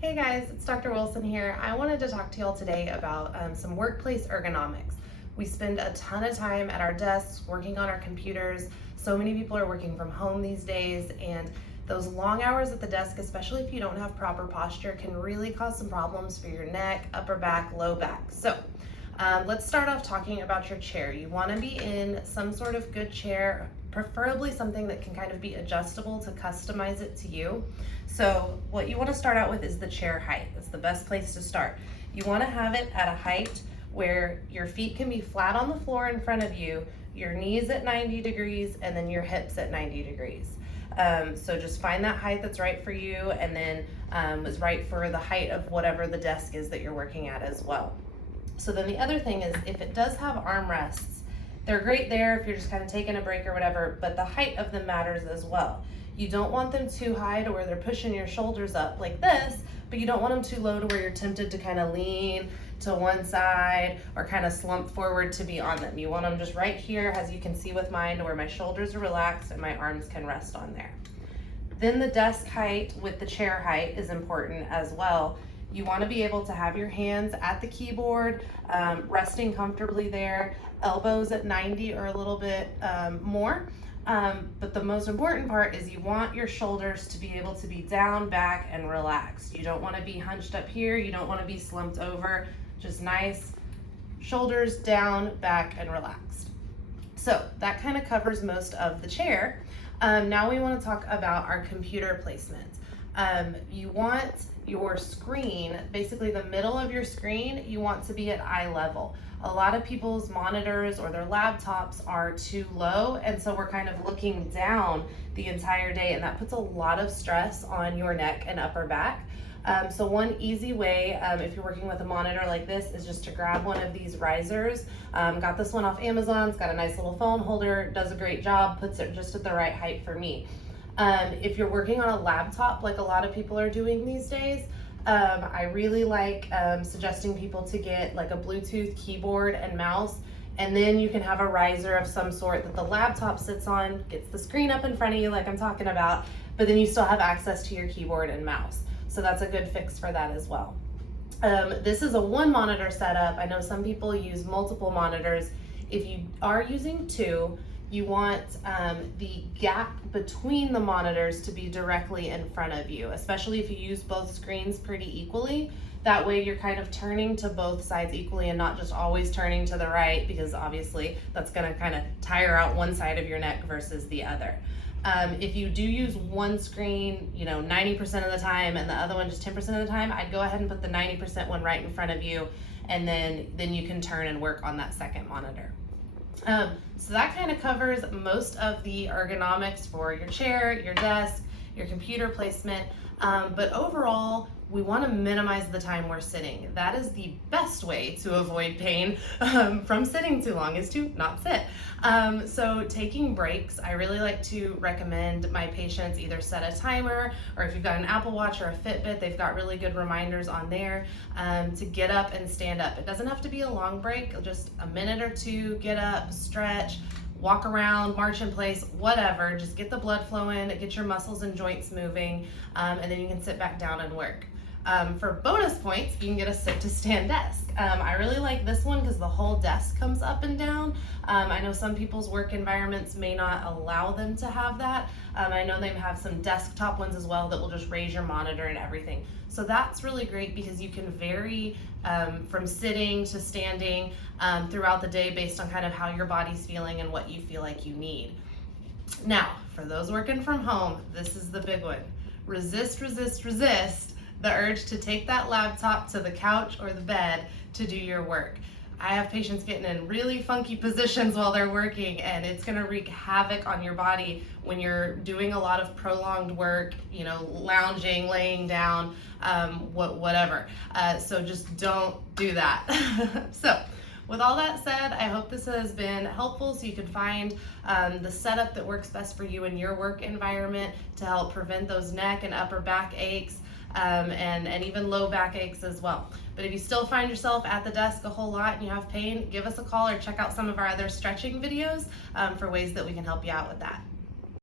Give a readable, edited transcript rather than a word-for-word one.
Hey guys, it's Dr. Wilson here. I wanted to talk to y'all today about some workplace ergonomics. We spend a ton of time at our desks working on our computers. So many people are working from home these days, and those long hours at the desk, especially if you don't have proper posture, can really cause some problems for your neck, upper back, low back. So let's start off talking about your chair. You want to be in some sort of good chair, preferably something that can kind of be adjustable to customize it to you. So what you want to start out with is the chair height. It's the best place to start. You want to have it at a height where your feet can be flat on the floor in front of you, your knees at 90 degrees, and then your hips at 90 degrees. So just find that height that's right for you, and then is right for the height of whatever the desk is that you're working at as well. So then the other thing is, if it does have armrests, they're great there if you're just kind of taking a break or whatever, but the height of them matters as well. You don't want them too high to where they're pushing your shoulders up like this, but you don't want them too low to where you're tempted to kind of lean to one side or kind of slump forward to be on them. You want them just right here, as you can see with mine, to where my shoulders are relaxed and my arms can rest on there. Then the desk height with the chair height is important as well. You want to be able to have your hands at the keyboard, resting comfortably there, elbows at 90 or a little bit more. But the most important part is you want your shoulders to be able to be down, back, and relaxed. You don't want to be hunched up here. You don't want to be slumped over. Just nice shoulders down, back, and relaxed. So that kind of covers most of the chair. Now we want to talk about our computer placement. You want your screen, basically the middle of your screen, you want to be at eye level. A lot of people's monitors or their laptops are too low, and so we're kind of looking down the entire day, and that puts a lot of stress on your neck and upper back. So one easy way, if you're working with a monitor like this, is just to grab one of these risers. Got this one off Amazon. It's got a nice little phone holder, does a great job, puts it just at the right height for me. If you're working on a laptop like a lot of people are doing these days, I really like suggesting people to get like a Bluetooth keyboard and mouse, and then you can have a riser of some sort that the laptop sits on, gets the screen up in front of you like I'm talking about, but then you still have access to your keyboard and mouse. So that's a good fix for that as well. This is a one monitor setup. I know some people use multiple monitors. If you are using two, you want the gap between the monitors to be directly in front of you, especially if you use both screens pretty equally. That way you're kind of turning to both sides equally and not just always turning to the right, because obviously that's gonna kind of tire out one side of your neck versus the other. If you do use one screen, 90% of the time and the other one just 10% of the time, I'd go ahead and put the 90% one right in front of you, and then you can turn and work on that second monitor. So that kind of covers most of the ergonomics for your chair, your desk, your computer placement. But overall, we want to minimize the time we're sitting. That is the best way to avoid pain from sitting too long, is to not sit. So taking breaks, I really like to recommend my patients either set a timer, or if you've got an Apple Watch or a Fitbit, they've got really good reminders on there to get up and stand up. It doesn't have to be a long break, just a minute or two, get up, stretch, walk around, march in place, whatever. Just get the blood flowing, get your muscles and joints moving, and then you can sit back down and work. For bonus points, you can get a sit to stand desk. I really like this one because the whole desk comes up and down. I know some people's work environments may not allow them to have that. I know they have some desktop ones as well that will just raise your monitor and everything. So that's really great because you can vary from sitting to standing throughout the day based on kind of how your body's feeling and what you feel like you need. Now, for those working from home, this is the big one. Resist, resist, resist the urge to take that laptop to the couch or the bed to do your work. I have patients getting in really funky positions while they're working, and it's gonna wreak havoc on your body when you're doing a lot of prolonged work, lounging, laying down, whatever. So just don't do that. So with all that said, I hope this has been helpful so you can find the setup that works best for you in your work environment to help prevent those neck and upper back aches, and even low back aches as well. But if you still find yourself at the desk a whole lot and you have pain, give us a call or check out some of our other stretching videos for ways that we can help you out with that.